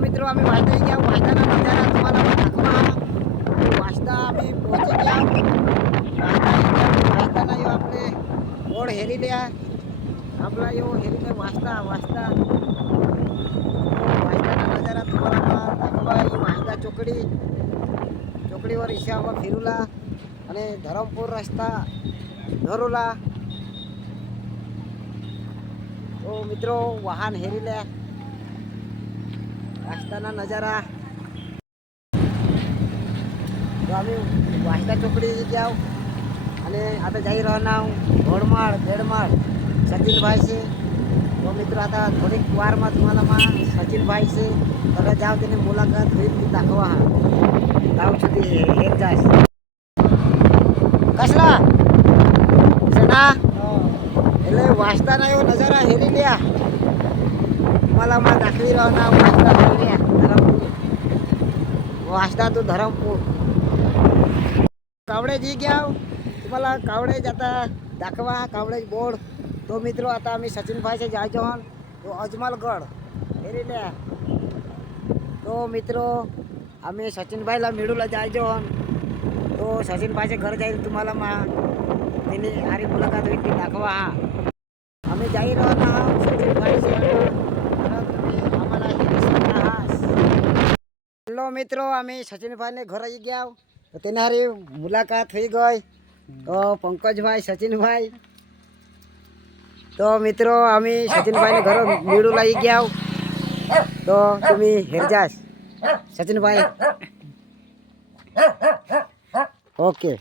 मित्रों आम्ही वाजता गया वाजताना नजारा तुम्हाला दाखवा वाजता आम्ही पोहोची गया वाजताना यो आपले ओढ हेरिल्या आपला यो हेरिले वाजता वाजता वाजताना नजारा तुम्हाला दाखवा ही वाजता ચોકડીवर ઈશામાં ફેરુલા અને ધરમપુર રસ્તા ધરોલા તો મિત્રો વાહન હેરી લે રસ્તાના નજારા તો અમે વાસદા ચોકડી જાવ અને आता જઈ રહેના ઘોડમાળ દેડમાળ સચિનભાઈ છે તો મિત્રો आता થોડીક વારમાં તમારામાં સચિનભાઈ છે તમે જાઓ તેની મુલાકાત હોઈ દાખવા गाव સુધી એક જાય कसला सना એટલે વાસતાના એવો નજારા હેરી લ્યા तुम्हाला માં દાખવી રહેના વાસતા હેરી ધરમપુર वासदा तो धरमपुर कावडे जी गया तुम्हाला कावडे जाता दाखवा कावडे बोर्ड तो मित्रों आता आम्ही सचिन भाई से जायचो हन तो अजमलगढ़ हेरी ले तो मित्रों आम्ही सचिन भाईला मिळूला जायचो हन तो सचिन भाईचे घर जाईल तुम्हाला मा तेनी आरी मुलाकात होईल ती दाखवा हा आम्ही जाई रहना सचिन भाई से तुम्ही आम्हाला हेलो मित्रों आम्ही सचिन भाई ने घर आई गया तो तेने हारी मुलाकात हुई गई तो पंकज भाई सचिन भाई तो मित्रों आम्ही सचिन भाई ने घर मिळू लाई गया तो तुम्ही हेरजास सचिन भाई ओके